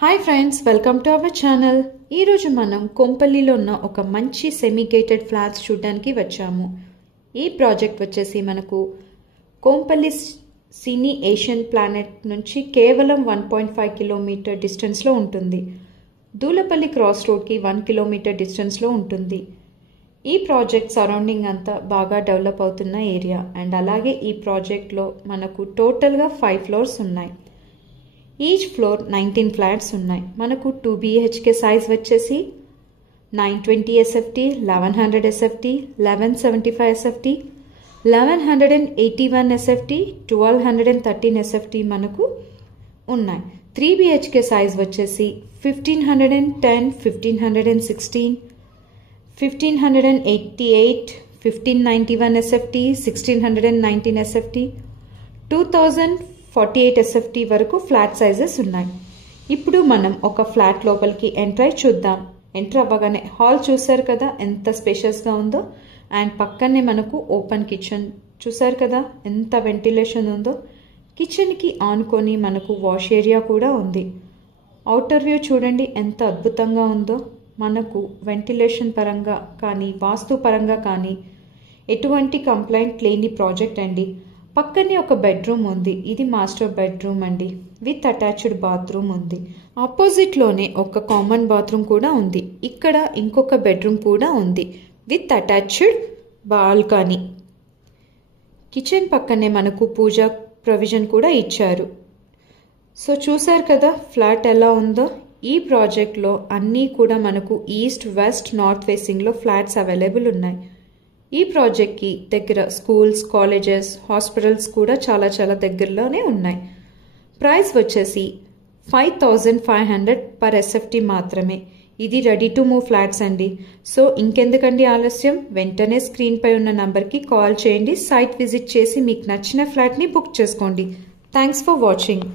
Hi friends, welcome to our channel. ఈరోజు మనం కొంపల్లిలో ఉన్న ఒక మంచి సెమీ గేటెడ్ ఫ్లాట్స్ చూడడానికి వచ్చాము. ఈ ప్రాజెక్ట్ వచ్చేసి మనకు కొంపల్లి సినీ ఏషియన్ ప్లానెట్ నుంచి కేవలం 1.5 కిలోమీటర్ డిస్టెన్స్లో ఉంటుంది. దూలపల్లి క్రాస్ రోడ్కి 1 కిలోమీటర్ డిస్టెన్స్లో ఉంటుంది. ఈ ప్రాజెక్ట్ సరౌండింగ్ అంతా బాగా డెవలప్ అవుతున్న ఏరియా అండ్ అలాగే ఈ ప్రాజెక్ట్లో మనకు టోటల్గా 5 ఫ్లోర్స్ ఉన్నాయి. ఈచ్ ఫ్లోర్ 19 ఫ్లాట్స్ ఉన్నాయి. మనకు 2 BHK సైజ్ వచ్చేసి 920 SFT, 1100 SFT, 1175 SFT, 1181 SFT, 1213 SFT మనకు ఉన్నాయి. 3 BHK సైజ్ వచ్చేసి 1510, 1516, 1588, 1591 SFT, 1619 SFT, 2048 SFT వరకు ఫ్లాట్ సైజెస్ ఉన్నాయి. ఇప్పుడు మనం ఒక ఫ్లాట్ లోపలికి ఎంటర్ చూద్దాం. ఎంటర్ అవ్వగానే హాల్ చూసారు కదా ఎంత స్పేషియస్గా ఉందో, అండ్ పక్కనే మనకు ఓపెన్ కిచెన్ చూసారు కదా ఎంత వెంటిలేషన్ ఉందో. కిచెన్కి ఆనుకొని మనకు వాష్ ఏరియా కూడా ఉంది. అవుటర్ వ్యూ చూడండి ఎంత అద్భుతంగా ఉందో. మనకు వెంటిలేషన్ పరంగా కానీ వాస్తు పరంగా కానీ ఎటువంటి కంప్లైంట్ లేని ప్రాజెక్ట్ అండి. పక్కనే ఒక బెడ్రూమ్ ఉంది. ఇది మాస్టర్ బెడ్రూమ్ అండి, విత్ అటాచ్డ్ బాత్రూమ్ ఉంది. ఆపోజిట్లోనే ఒక కామన్ బాత్రూమ్ కూడా ఉంది. ఇక్కడ ఇంకొక బెడ్రూమ్ కూడా ఉంది విత్ అటాచ్డ్ బాల్కనీ. కిచెన్ పక్కనే మనకు పూజా ప్రొవిజన్ కూడా ఇచ్చారు. సో చూసారు కదా ఫ్లాట్ ఎలా ఉందో. ఈ ప్రాజెక్ట్లో అన్నీ కూడా మనకు ఈస్ట్, వెస్ట్, నార్త్ ఫేసింగ్లో ఫ్లాట్స్ అవైలబుల్ ఉన్నాయి. ఈ ప్రాజెక్ట్కి దగ్గర స్కూల్స్, కాలేజెస్, హాస్పిటల్స్ కూడా చాలా దగ్గరలోనే ఉన్నాయి. ప్రైస్ వచ్చేసి 5500 పర్ SFT మాత్రమే. ఇది రెడీ టు మూవ్ ఫ్లాట్స్ అండి. సో ఇంకెందుకండి ఆలస్యం, వెంటనే స్క్రీన్పై ఉన్న నంబర్కి కాల్ చేయండి. సైట్ విజిట్ చేసి మీకు నచ్చిన ఫ్లాట్ని బుక్ చేసుకోండి. Thanks for watching.